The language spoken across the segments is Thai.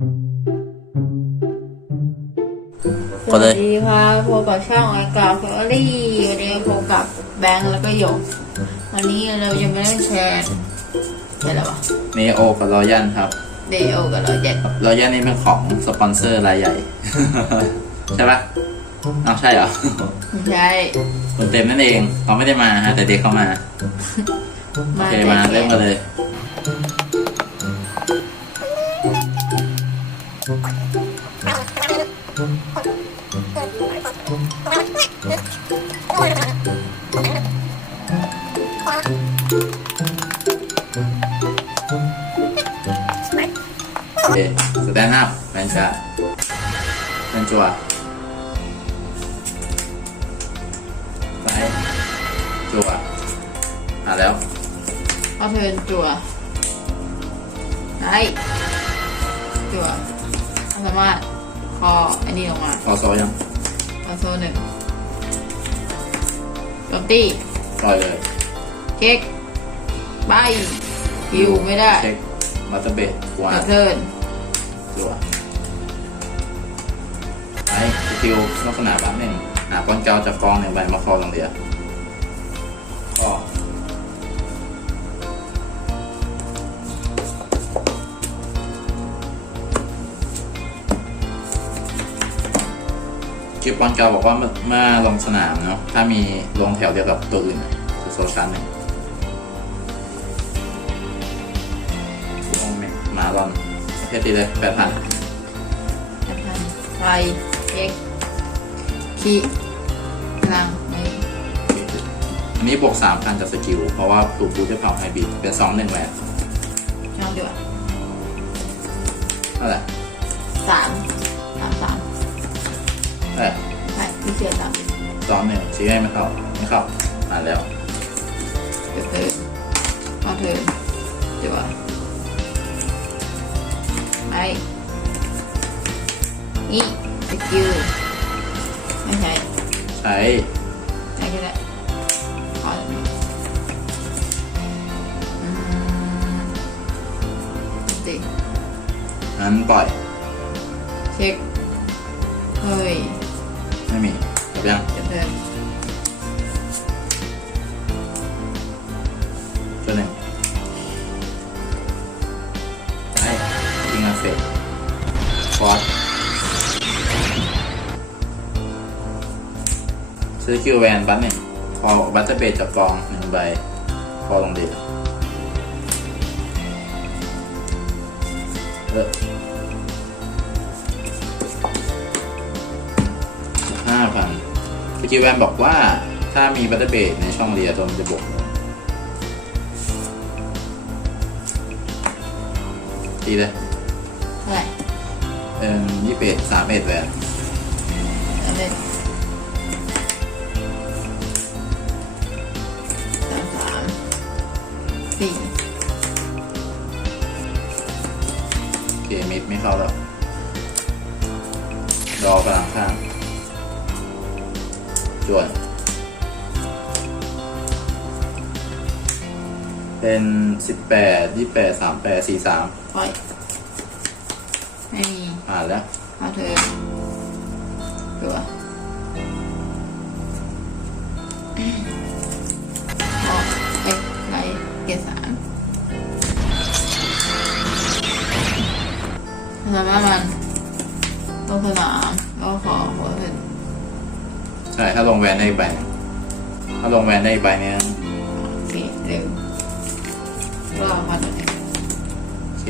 สก็เลวัยสดีครับพบกับช่องอากาศเฟอรี่วันนี้พบกับแบงค์แล้วก็หยกวันนี้เราจะมาเล่นแชร์ใช่แล้ววะเนโอกับรอยันครับเดโอกับเราเจ็ดรอยันนี่เป็นของสปอนเซอร์รายใหญ่ ใช่ปะอ้าวใช่เหรอใช่คนเต็มนั่นเองเขาไม่ได้มาฮะแต่เด็กเขามาโอมาเคมาเริ่มกันเลย โอเคสแตนด์อัพแฟนชาแฟนจัวซ้ายจัวอ่าแล้ว เอาเทิร์นจั่วได้จั่วเอาสามารถคออันนี้ลงมา ขอโซยังเอาโซหนึ่ง โจมตีปล่อยเลยเช็คใบฮิวไม่ได้เช็คมาสเตอร์เบดวาเอางเทิร์นจัวไอ้สกิลลักษณะแบบหนึ่งหาก้อนเกาจากกองหนึ่งใบมาคอลงเดียวก็ ลิปบอลเกาบอกว่าเมื่อเมื่อลงสนามเนาะถ้ามีลงแถวเดียวกับตัวอื่นอะคือโซชันหนึ่งลงหมาลอนโอเคตีเลยแปดพันแปดพันไฟเช็คคีพลังไม่อันนี้บวกสามพันจากสกิล เพราะว่าถูกบูทด้วยเผาไฮบริดเป็นสองหนึ่งแหวนชอบดีกว่าเท่าไหร่สามสามสาม เท่าไหร่ใช่พี่เสียสามสองหนึ่งชี้ให้ไม่เข้าไม่เข้าอ่านแล้วเดี๋ยวเธอเอาเธอดีกว่าไอ้นี่สกิลไม่ใช่ใช้ใช่ก็ได้ขออืมสินั้นปล่อย เช็ค เฮ้ย ไม่มีจบยังเดี๋ยวเธอตัวหนึ่งใช้ยิงอาเฟกฟอสซื้อคิวแวนบัตหนึ่งพอบัตเตอร์เบดจากกองหนึ่งใบ พอลงเดียวเออ สกิลแวนบอกว่าถ้ามีบัตเตอร์เบดในช่องเรียตัวมันจะบวกหนึ่งตีเลยเท่าไหร่เอ่อยี่สิบเอ็ดสามเอ็ดแหวนเอาเลยสามสามสี่โอเคมิดไม่เข้าแล้วรอกำลังข้าง จวน เป็นสิบแปดยี่แปดสามแปดสี่สามปล่อยไม่มีผ่านแล้ว เอาเธอตัว งแวนได้อีกใบหนึ่งถ้าลงแวนได้อีกใบเนี้ยสี่เร็วก็มาตัวนี้โอเค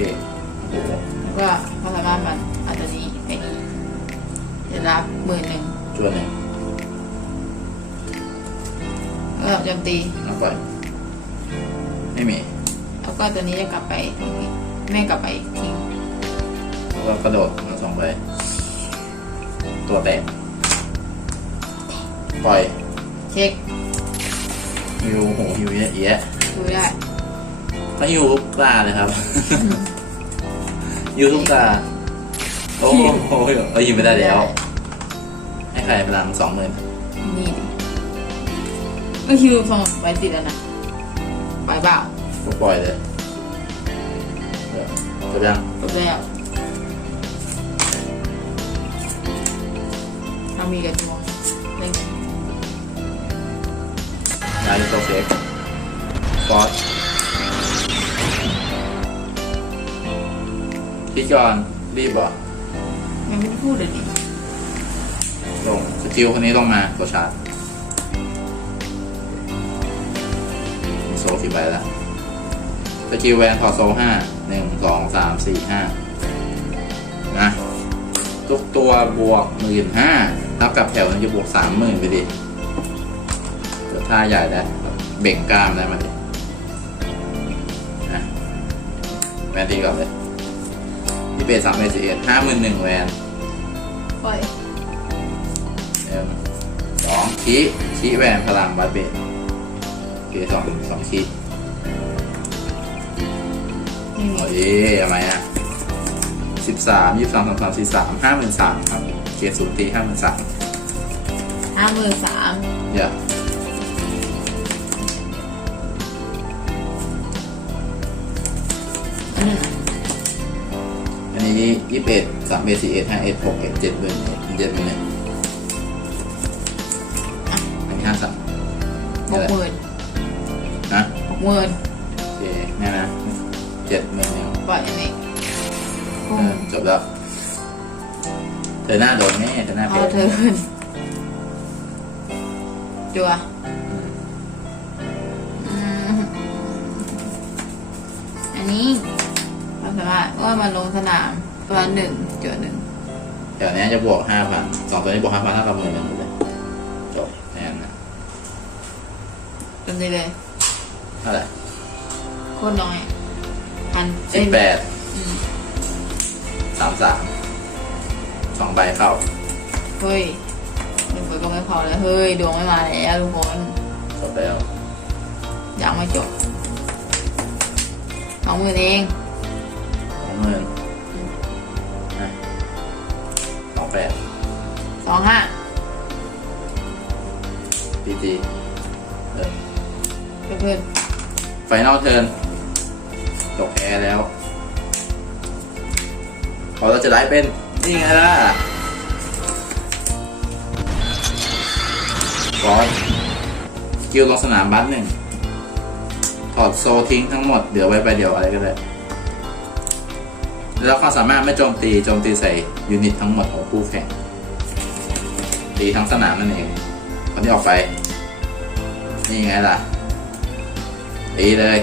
โอ้โหแล้วก็พอสามารถมันเอาตัวนี้ไปนี้จะรับหมื่นหนึ่งจวนหนึ่งแล้วโจมตีแล้วปล่อยไม่มีแล้วก็ตัวนี้จะกลับไปไม่กลับไปทิ้งแล้วก็กระโดดมาสองใบตัวแตก ปล่อยเช็คฮิวโหฮิวเยอะแยะดูได้ถ้าฮิวลูตาเลยครับฮิวลูกตาโอ้โหเอายิงไม่ได้แล้ว ให้ใครพลังสองหมื่นนี่ดิก็ฮิวฟองไปติดแล้วนะปล่อยเปล่าปล่อยเลยจบยังจบแล้วทำมีกันจังเล่น นายโซเฟกฟอสพี่จอนรีบเหรอยังไม่ได้พูดเลยดิลงสกิลคนนี้ต้องมาตัวชาร์จโซสิบใบแล้วสกิลแวนถอดโซห้าหนึ่งสองสามสี่ห้านะทุกตัวบวกหมื่นห้าเท่ากับแถวนึงจะบวกสามหมื่นไปดิเดี๋ยว ท่าใหญ่ได้เบ่งกล้ามได้มาดินะแวนตีก่อนเลยยี่สิบเอ็ดสามเอ็ดสิบเอ็ดห้าหมื่นหนึ่งแวนปล่อยหนึ่งสองชี้ชี้แวนพลังบาสเบสโอเคสองสองชี้ไม่มีโอ้ยทำไมอะสิบสามยี่สิบสามสามสามสี่สามห้าหมื่นสามครับเกียรติศูนย์ตีห้าหมื่นสามห้าหมื่นสามเดี๋ยวอัน ยี่สิบเอ็ดสามเอ็ดสี่เอ็ดห้าเอ็ดหกเอ็ดเจ็ดหมื่นเอ็ดเจ็ดหมื่นหนึ่งอันนี้ห้าสามหกหมื่นนะหกหมื่นโอเคเนี่ยนะเจ็ดหมื่นหนึ่งปล่อยอันนี้เออจบแล้วเธอหน้าโดนแน่เธอหน้าเอาเพชรเทิร์นจัวอืมอันนี้เราสามารถว่ามันลงสนาม ตัวละหนึ่งจัวหนึ่งแถวเนี้ยจะบวกห้าพันสองตัวนี้บวกห้าพันเท่ากับหมื่นหนึ่งหมดเลยจบแค่นั้นนะจนเลยเลยเท่าไหร่โคตรน้อยพันสิบแปดอืมสามสามสองใบเข้า เฮ้ยหนึ่งใบก็ไม่พอแล้วเฮ้ยดวงไม่มาแล้วทุกคนจบแล้วยังไม่จบสองหมื่นเองสองหมื่น แปดสองห้าจีจีเออเพื่อนไฟนอลเทิร์นจบแอร์แล้ว พอเราจะได้เป็น นี่ไงล่ะฟอนสกิลลงสนามบัสหนึ่งถอดโซทิ้งทั้งหมด เดี๋ยวไว้ไปเดี๋ยวอะไรก็ได้ แล้วความสามารถไม่โจมตีโจมตีใส่ยูนิตทั้งหมดของคู่แข่งตีทั้งสนามนั่นเองคนที่ออกไป นี่ไงล่ะ ตีเลย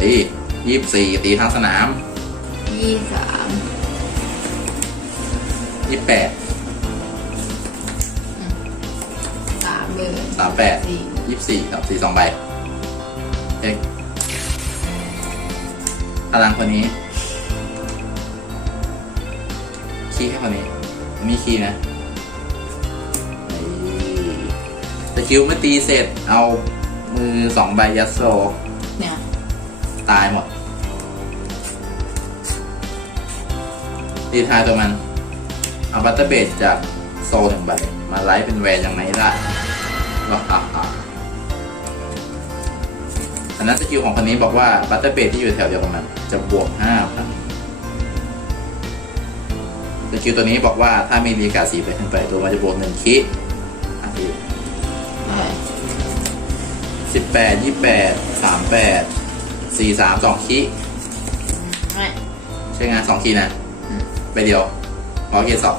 ตียี่สี่ตีทั้งสนามๆยี่สามยี่แปดสามหมื่นสามแปดสี่ยี่สี่กับสี่สองใบเอ็กพลังคนนี้ คีย์ให้คนนี้ มีคีย์นะสกิลเมื่อตีเสร็จเอามือสองใบยัดโซ เนี่ยตายหมด ตีทายตัวมัน เอาบัตเตอร์เบดจากโซหนึ่งใบมาไลฟ์เป็นแวนอย่างไหนได้ว่าฮ่าฮ่าอันนั้นสกิลของคนนี้บอกว่าบัตเตอร์เบดที่อยู่แถวเดียวกับมัน จะบวกห้าพัน สกิลตัวนี้บอกว่าถ้ามีรีกาสีไปขึ้นไปตัวมันจะบวกหนึ่งคิอะเท่าไหร่สิบแปดยี่แปดสามแปดสี่สามสองคิไม่ใช้งานสองคีย์นะอืมไปเดียวพอเกียร์สอง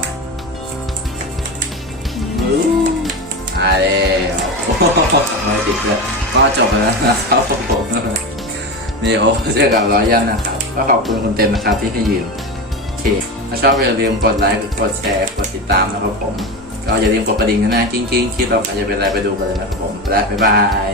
ตายแล้วไม่ติดเลยก็จบไปแล้วนะครับผมนี่โอ้เจอกับร้อยยันนะครับ ก็ขอบคุณคุณเต็มนะครับที่ให้ยืมโอ เคถ้าชอบอย่าลืมกดไลค์ กดแชร์ กดติดตามนะครับผม ก็อย่าลืมกดกระดิ่งนะนะกิ้งกิ้งๆคลิปเราจะเป็นอะไรไปดูกันเลยนะครับผมและบ๊ายบาย